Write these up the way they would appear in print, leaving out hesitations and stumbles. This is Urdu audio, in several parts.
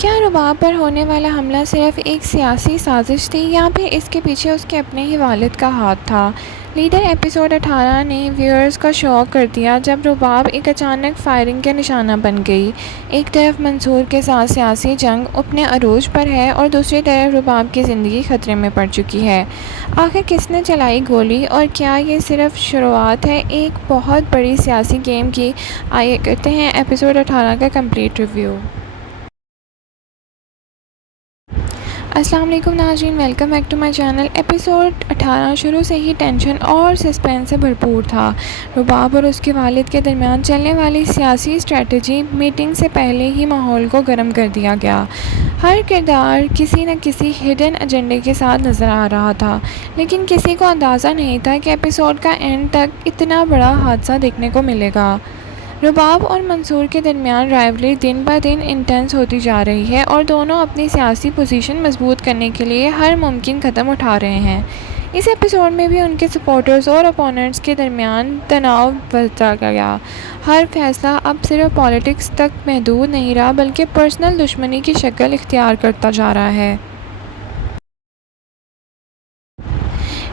کیا رباب پر ہونے والا حملہ صرف ایک سیاسی سازش تھی یا پھر اس کے پیچھے اس کے اپنے ہی والد کا ہاتھ تھا؟ لیڈر ایپیسوڈ 18 نے ویورز کا شوق کر دیا جب رباب ایک اچانک فائرنگ کا نشانہ بن گئی۔ ایک طرف منصور کے ساتھ سیاسی جنگ اپنے عروج پر ہے اور دوسری طرف رباب کی زندگی خطرے میں پڑ چکی ہے۔ آخر کس نے چلائی گولی اور کیا یہ صرف شروعات ہے ایک بہت بڑی سیاسی گیم کی؟ آئیے کرتے ہیں ایپیسوڈ 18 کا کمپلیٹ ریویو۔ السلام علیکم ناظرین، welcome back to my channel. Episode 18 شروع سے ہی ٹینشن اور سسپینس سے بھرپور تھا۔ رباب اور اس کے والد کے درمیان چلنے والی سیاسی اسٹریٹجی میٹنگ سے پہلے ہی ماحول کو گرم کر دیا گیا۔ ہر کردار کسی نہ کسی ہڈن ایجنڈے کے ساتھ نظر آ رہا تھا، لیکن کسی کو اندازہ نہیں تھا کہ ایپیسوڈ کا اینڈ تک اتنا بڑا حادثہ دیکھنے کو ملے گا۔ رباب اور منصور کے درمیان رائیولری دن بہ دن انٹینس ہوتی جا رہی ہے اور دونوں اپنی سیاسی پوزیشن مضبوط کرنے کے لیے ہر ممکن قدم اٹھا رہے ہیں۔ اس ایپیسوڈ میں بھی ان کے سپورٹرز اور اپوننٹس کے درمیان تناؤ بڑھتا گیا۔ ہر فیصلہ اب صرف پالیٹکس تک محدود نہیں رہا بلکہ پرسنل دشمنی کی شکل اختیار کرتا جا رہا ہے۔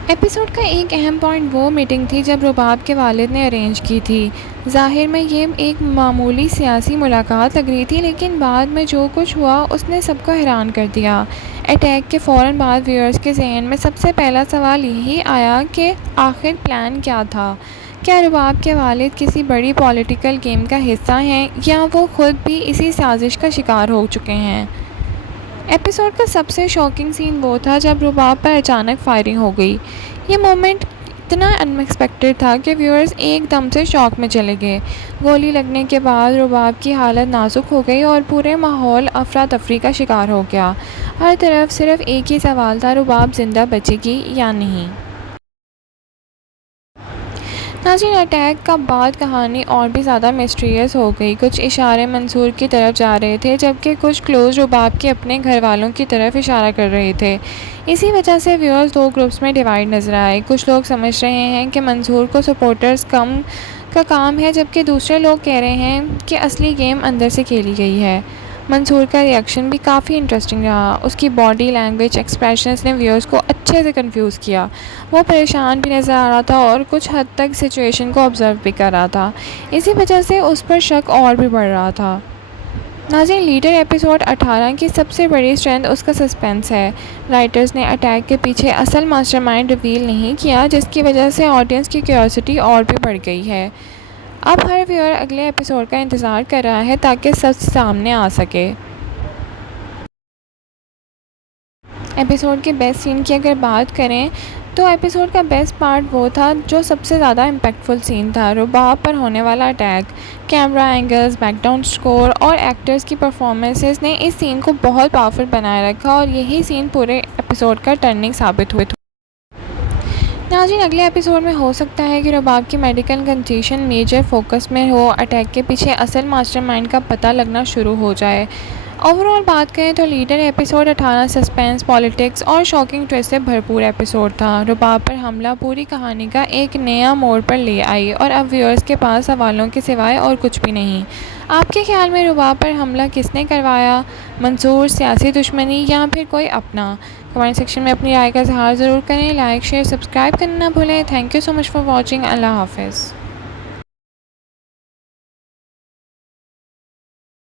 ایپیسوڈ کا ایک اہم پوائنٹ وہ میٹنگ تھی جب رباب کے والد نے ارینج کی تھی۔ ظاہر میں یہ ایک معمولی سیاسی ملاقات لگ رہی تھی، لیکن بعد میں جو کچھ ہوا اس نے سب کو حیران کر دیا۔ اٹیک کے فوراً بعد ویورز کے ذہن میں سب سے پہلا سوال یہی آیا کہ آخر پلان کیا تھا؟ کیا رباب کے والد کسی بڑی پولیٹیکل گیم کا حصہ ہیں یا وہ خود بھی اسی سازش کا شکار ہو چکے ہیں؟ ایپیسوڈ کا سب سے شاکنگ سین وہ تھا جب رباب پر اچانک فائرنگ ہو گئی۔ یہ مومنٹ اتنا ان ایکسپیکٹڈ تھا کہ ویورز ایک دم سے شاک میں چلے گئے۔ گولی لگنے کے بعد رباب کی حالت نازک ہو گئی اور پورے ماحول افراتفری کا شکار ہو گیا۔ ہر طرف صرف ایک ہی سوال تھا، رباب زندہ بچے گی یا نہیں؟ ناظرین، اٹیک کا بعد کہانی اور بھی زیادہ مسٹریس ہو گئی۔ کچھ اشارے منصور کی طرف جا رہے تھے جبکہ کچھ کلوز رباب کے اپنے گھر والوں کی طرف اشارہ کر رہے تھے۔ اسی وجہ سے ویورز دو گروپس میں ڈیوائیڈ نظر آئے۔ کچھ لوگ سمجھ رہے ہیں کہ منصور کو سپورٹرز کم کا کام ہے جبکہ دوسرے لوگ کہہ رہے ہیں کہ اصلی گیم اندر سے کھیلی گئی ہے۔ منصور کا ری ایکشن بھی کافی انٹرسٹنگ رہا۔ اس کی باڈی لینگویج ایکسپریشنز نے ویورز کو اچھے سے کنفیوز کیا۔ وہ پریشان بھی نظر آ رہا تھا اور کچھ حد تک سچویشن کو آبزرو بھی کر رہا تھا۔ اسی وجہ سے اس پر شک اور بھی بڑھ رہا تھا۔ ناظرین، لیڈر ایپیسوڈ 18 کی سب سے بڑی اسٹرینتھ اس کا سسپینس ہے۔ رائٹرز نے اٹیک کے پیچھے اصل ماسٹر مائنڈ ریویل نہیں کیا، جس کی وجہ سے آڈینس کی کیوریوسٹی اور بھی بڑھ گئی ہے۔ اب ہر ویور اگلے ایپیسوڈ کا انتظار کر رہا ہے تاکہ سچ سامنے آ سکے۔ ایپیسوڈ کے بیسٹ سین کی اگر بات کریں تو ایپیسوڈ کا بیسٹ پارٹ وہ تھا جو سب سے زیادہ امپیکٹفل سین تھا، رباب پر ہونے والا attack. Camera angles, back ground score اور ایکٹرز کی پرفارمنسز نے اس سین کو بہت پاورفل بنائے رکھا اور یہی سین پورے ایپیسوڈ کا ٹرننگ ثابت ہوئے۔ ناظرین، اگلے ایپیسوڈ میں ہو سکتا ہے کہ رباب کی میڈیکل کنڈیشن میجر فوکس میں ہو، اٹیک کے پیچھے اصل ماسٹر مائنڈ کا پتہ لگنا شروع ہو جائے۔ اوورآل بات کریں تو لیڈر ایپیسوڈ 18 سسپینس، پالیٹکس اور شاکنگ ٹویسٹ سے بھرپور ایپیسوڈ تھا۔ رباب پر حملہ پوری کہانی کا ایک نیا موڑ پر لے آئی اور اب ویورز کے پاس سوالوں کے سوائے اور کچھ بھی نہیں۔ آپ کے خیال میں رباب پر حملہ کس نے کروایا؟ منصور، سیاسی دشمنی یا پھر کوئی اپنا؟ کمنٹ سیکشن میں اپنی رائے کا اظہار ضرور کریں۔ لائک، شیئر، سبسکرائب کرنا نہ بھولیں۔ Thank you so much for watching. اللہ حافظ۔